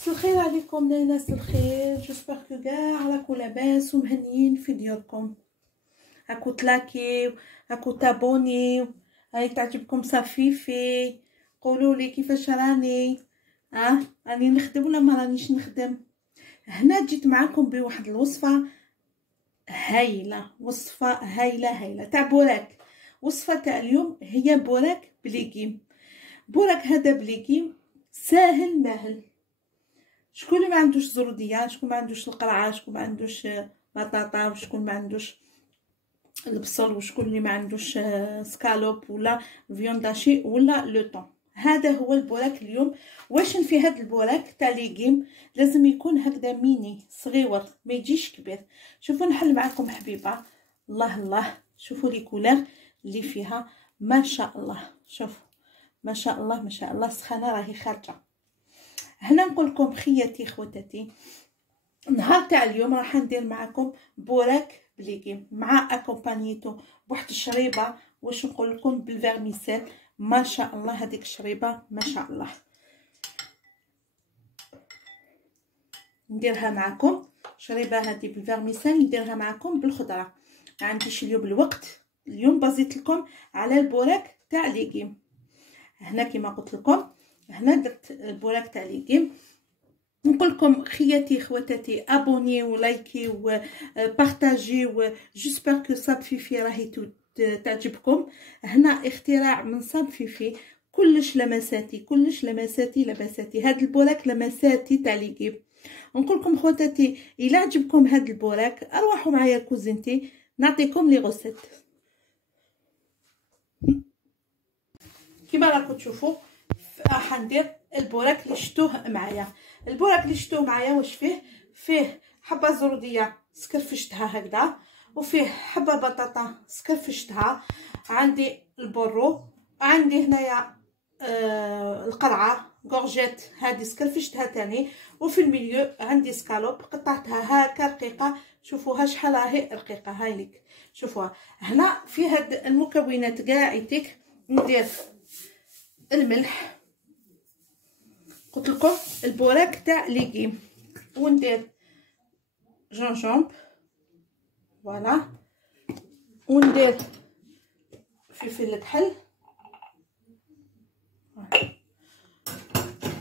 مساء الخير عليكم ناس الخير. جيسبر كو كاع راكم لاباس ومهنيين في ديوركم. هاكو تلاكيو، هاكو تابونيو، هاي تعجبكم صفيفي. قولوا لي كيفاش راني. راني نخدم ولا ما رانيش نخدم؟ هنا جيت معاكم بواحد الوصفه هايله، وصفه هايله تاع بوراك. وصفه تاع اليوم هي بوراك بليكيم. بوراك هذا بليكيم ساهل ماهل. شكون اللي ما عندوش زروديه، شكون ما عندوش القرعه، شكون ما عندوش بطاطا، وشكون ما عندوش البصل، وشكون اللي ما عندوش سكالوب ولا فيونداشي ولا لوطون. هذا هو البوراك اليوم. واش في هذا البوراك تاع ليغيم لازم يكون هكذا ميني صغيور، ما يجيش كبير. شوفوا نحل معكم حبيبه. الله شوفوا لي كولر اللي فيها ما شاء الله. شوفوا ما شاء الله السخانه راهي خارجه. هنا نقول لكم خياتي خواتاتي، نهار تاع اليوم راح ندير معكم بوراك بليغيم مع اكومبانيتو بواحد الشريبه. واش نقول لكم بالفيرميسيل ما شاء الله. هذيك الشريبه ما شاء الله نديرها معكم. شريبه هذه بالفيرميسيل نديرها معكم بالخضره. ما عنديش اليوم الوقت، اليوم بزيت لكم على البوراك تاع ليغيم. هنا كما قلت لكم هنا درت البوراك تاع ليغيم. نقول لكم خياتي خواتاتي ابوني ولايكي وبارطاجي جيسبر كو صاب فيفي راهي تعجبكم. هنا اختراع من صاب فيفي، كلش لمساتي. هاد البوراك لمساتي تاع ليغيم. نقول لكم خواتاتي الا عجبكم هاد البوراك اروحوا معايا كوزينتي نعطيكم لي غوسيت. كيما راكم تشوفوا راح ندير البوراك اللي شفتوه معايا. البوراك اللي شفتوه معايا واش فيه حبه زروديه سكرفشتها هكذا، وفيه حبه بطاطا سكرفشتها. عندي البرو، عندي هنايا القرعه غورجيت هذه سكرفشتها تاني، وفي الميليو عندي سكالوب قطعتها هكا رقيقه. شوفوها شحال راهي رقيقه. هاي ليك شوفوها. هنا في هاد المكونات كاع يتيك ندير الملح، قلت لكم البوراك تاع ليغيم، وندير جونجومب فوالا، وندير فلفل الكحل،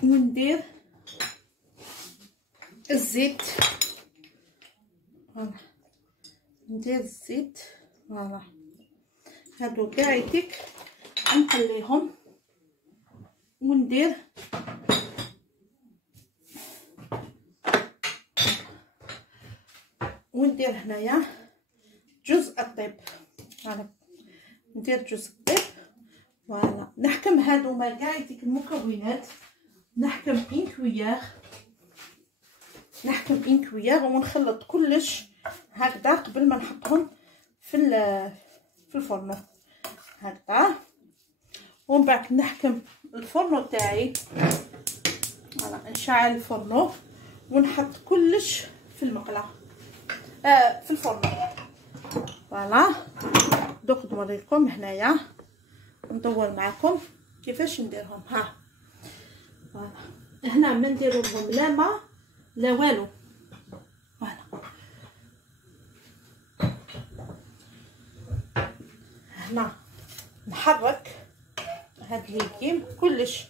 وندير الزيت فوالا، ندير الزيت فوالا. هادو كاع يتيك نقليهم، وندير هنايا جزء الطيب فوالا. ندير جزء الطيب فوالا. نحكم هادوما كاع ديك المكونات، نحكم ان كويير ونخلط كلش هكذا قبل ما نحطهم في الفرن هكذا. ومن بعد نحكم الفرن تاعي فوالا، نشعل الفرن ونحط كلش في المقله في الفرن فوالا. دوك نوريكم هنايا ندور معكم كيفاش نديرهم. ها فوالا. هنا ما نديرو لهم لا ما لا والو فوالا. هنا نحرك هاد ليغيم كلش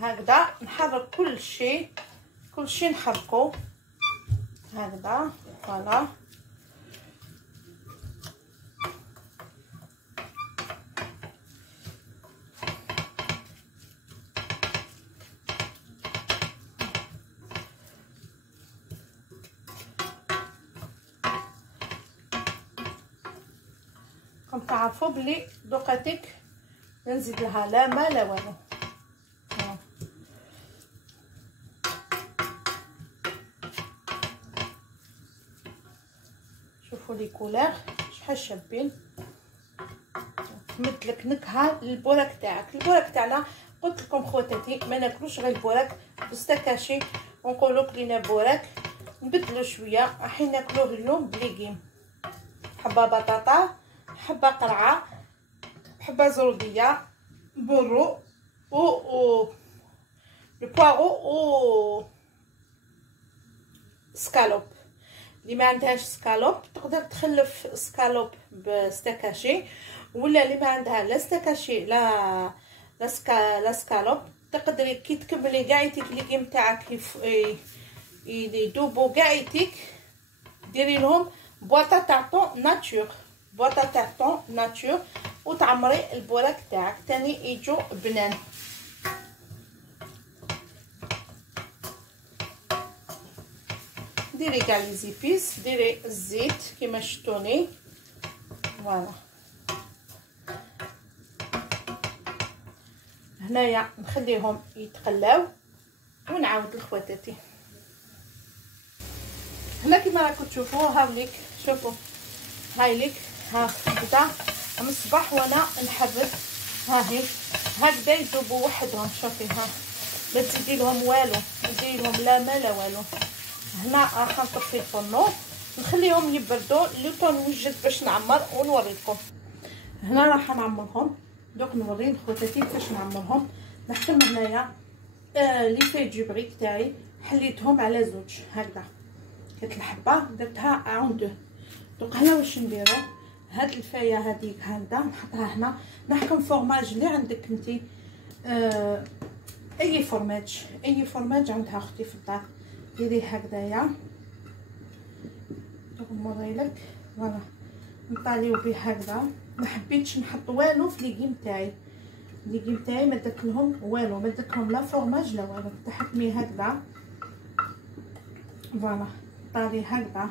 هكذا، نحرك كل شيء نحركو هكذا فوالا. راكم تعرفوا بلي دوقاتيك نزيد لها لا ما لا والو. شوفوا لي كولور شحال شابين. مثلك نكهه للبوراك تاعك. البوراك تاعنا قلت لكم خواتاتي ما ناكلوش غير البوراك بالستكاشي ونقولوا كلينا بوراك، نبدلو شويه. راح ناكلوه اليوم بليغيم، حبه بطاطا، حبه قرعه، حبه زروديه، بورو و لو بوارو سكالوب. اللي ما عندهاش سكالوب تقدر تخلف سكالوب بستاكاشي، ولا اللي ما عندها لا ستاكاشي لا سكالوب تقدري كي تكملي كاع يتيك ليغيم تاعك يدوبو كاع يتيك ديري لهم بواطه تاع طون ناتور، بواطه تاع طون ناتور، وتعمري البوراك تاعك تاني يجو بنان. ديري كاع لي زيبيس، ديري الزيت كيما شفتوني. فوالا هنايا نخليهم يتقلاو ونعاود لخواتاتي. هنا كيما راكم تشوفوا هاوليك، شوفوا هايليك ها بدا من الصباح وانا نحرك. ها هي هكذا يذوبوا وحدهم. شوفي ها لا تزيدي لهم والو، تزيدي لهم لا ما لا والو. هنا راح نطفي الفرنو نخليهم يبردوا لو طون نوجد باش نعمر ونوريكم. هنا راح نعمرهم دوك، نوري خواتاتي كيفاش نعمرهم. نحكم هنايا لي في جبريك تاعي حليتهم على زوج هكذا، كانت الحبه درتها اون دو. دوك هنا واش نديرو، هاد الفايه هذيك هكذا نحطها هنا. نحكم فورماج اللي عندك انتي، اي فورماج عندها اختي في الدار ديري هكذايا. دوك نوريلك فوالا نطاليو به هكذا. ما حبيتش نحط والو في ليغيم تاعي، ما درت لهم والو، ما درت لهم لا فورماج لا والو. تحكمي هكذا فوالا، طالي هكذا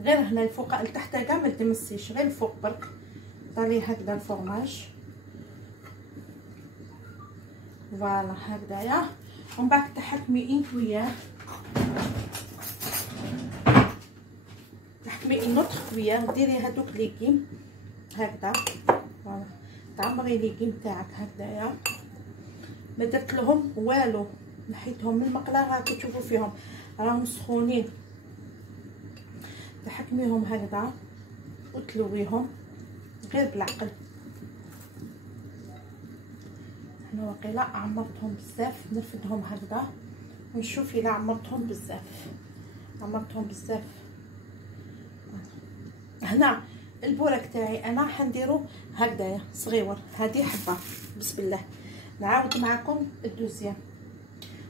غير هنا الفوق لتحت كاع ما تمسيش، غير الفوق برك طالي هكذا الفورماج فوالا هكذايا. ومن بعد تحكمي انت وياه، تحكمي نوتر كويير، ديري هادوك ليغيم هكذا فوالا، تعمري ليغيم تاعك هكذايا. ما درت لهم والو، نحيتهم من المقله راكم تشوفوا فيهم راهم سخونين. تحكميهم هكذا وتلويهم غير بالعقل. انا واقيلا عمرتهم بزاف، نرفدهم هكذا ونشوف الا عمرتهم بزاف. هنا البوراك تاعي انا حنديرو هكذايا صغيور. هذه حبه بسم الله. نعاود معكم الدوزيام.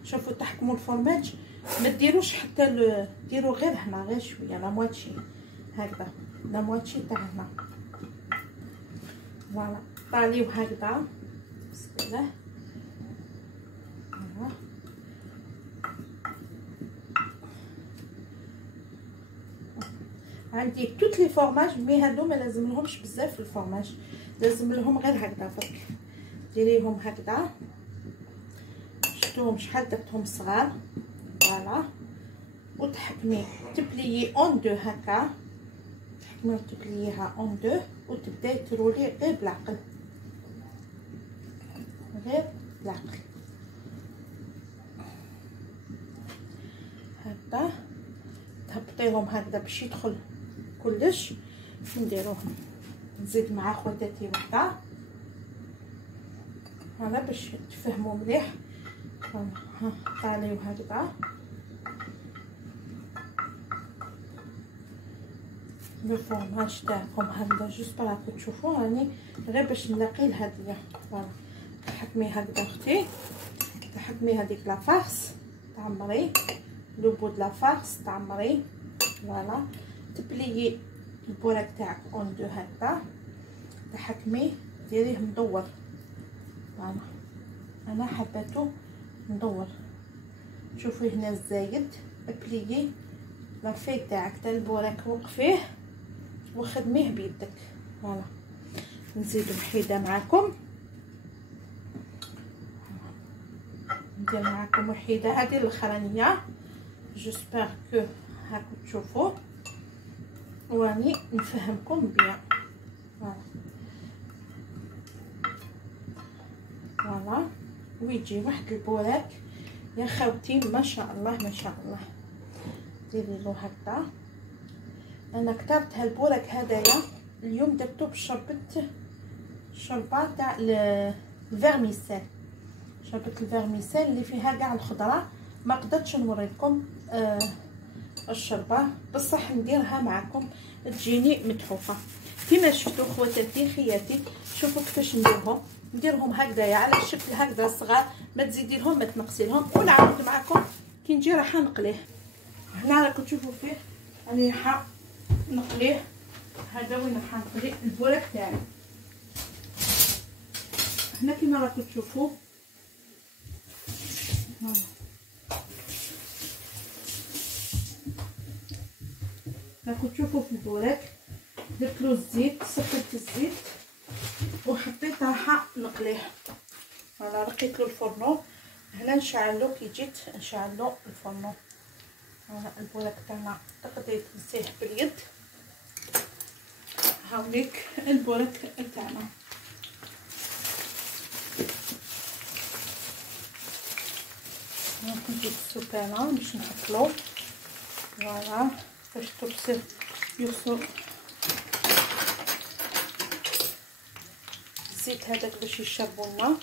شوفوا تحكموا الفورماج، ما ديروش حتى ديروا غير هنا غير شويه لا مواتشي هكذا، لا مواتشي تاع هنا فوالا. طاليو هكذا بسم الله. عندي توت لي فورماج، مي هادو ما لازم لهمش بزاف الفورماج، لازم لهم غير هكذا برك. ديريهم هكذا، شفتوهم شحال درتهم صغار فوالا. وتحكمي تبليي اون دو هكا، تحكمي تبلييها اون دو وتبداي ترولي غير بالعقل هكذا. تهبطيهم هكذا باش يدخل كلش. نديروهم نزيد مع خواتاتي وحده هذا باش تفهموا مليح. ها طاليو هكذا لو فورماج تاعكم هكذا جوست راكم تشوفوا راني غير باش نلاقي الهديه فوالا. تحكمي هكذا اختي، تحكمي هذيك لا فارس تعمري لو بو د لا فارس تعمري فوالا. تبليي البوراك تاعك اون دو هكذا، تحكمي ديريه مدور فوالا. انا حبيتو مدور. شوفي هنا الزايد بليي لافي تاعك تاع البوراك وقفيه وخدميه بيدك فوالا. نزيدو وحيده معكم، ندير معكم وحيده هذه الاخرانيه. جيسبر كو هاكو تشوفوا واني نفهمكم بيان فوالا. ويجي واحد البوراك يا خوتي ما شاء الله ما شاء الله. ديري له هكذا. انا كترت هالبوراك هذايا اليوم درتو بشربت شربه تاع الفيرميسيل، شربت الفيرميسيل اللي فيها كاع الخضره. ما قدرتش نوريكم الشربه، بصح نديرها معكم تجيني متحوفه كما شفتوا خواتاتي خياتي. شوفوا كيفاش نديرهم هكذايا على الشكل هكذا صغار، ما تزيدي لهم ما تنقصي لهم. ونعاود معكم كي نجي راح نقليه. هنا راكم تشوفوا فيه راني راح نقليه. هذا وين راح نقلي البوراك تاعي. هنا كما راكم تشوفوا راكم تشوفوا في البوراك درت له الزيت، سخنت الزيت وحطيت راح نقليه. انا رقيت له الفرنو. هنا نشعل له كي جيت نشعل له الفرنو. هنا البوراك تاعنا تقدري تمسيه باليد. هاوليك البوراك تاعنا. نجيب السكانه باش نحطلو فوالا باش تبصر يوصل الزيت هذاك باش يشربوا لنا.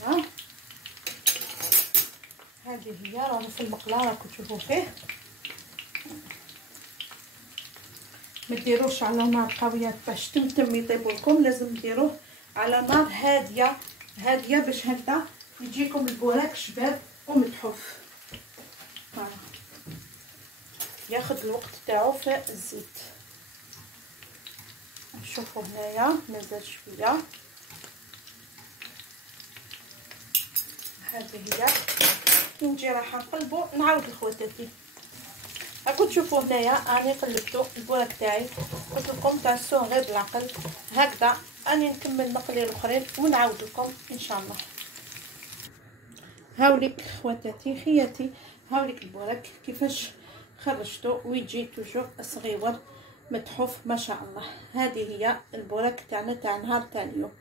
فوالا هذه هي راهو في المقله راكم تشوفوا فيه. ما ديروش على نار قويه باش تمتم يطيبوا لكم، لازم ديروه على نار هاديه هاديه باش هكذا يجيكم البوراك شباب ومتحوف. فوالا ياخذ الوقت تاعو في الزيت. شوفوا هنايا مازال شويه. هذه هي نجي راح نقلبو. نعاود لخواتاتي راكم تشوفوا هنايا راني قلبتو البوراك تاعي. قلت لكم تعسوه غير بالعقل هكذا. راني نكمل نقلي الاخرين ونعاود لكم ان شاء الله. هاوليك خواتاتي خياتي، هاوليك البوراك كيفاش خرجته ويجي توجور صغيور متحوف ما شاء الله. هذه هي البوراك تاعنا تاع نهار تاع اليوم.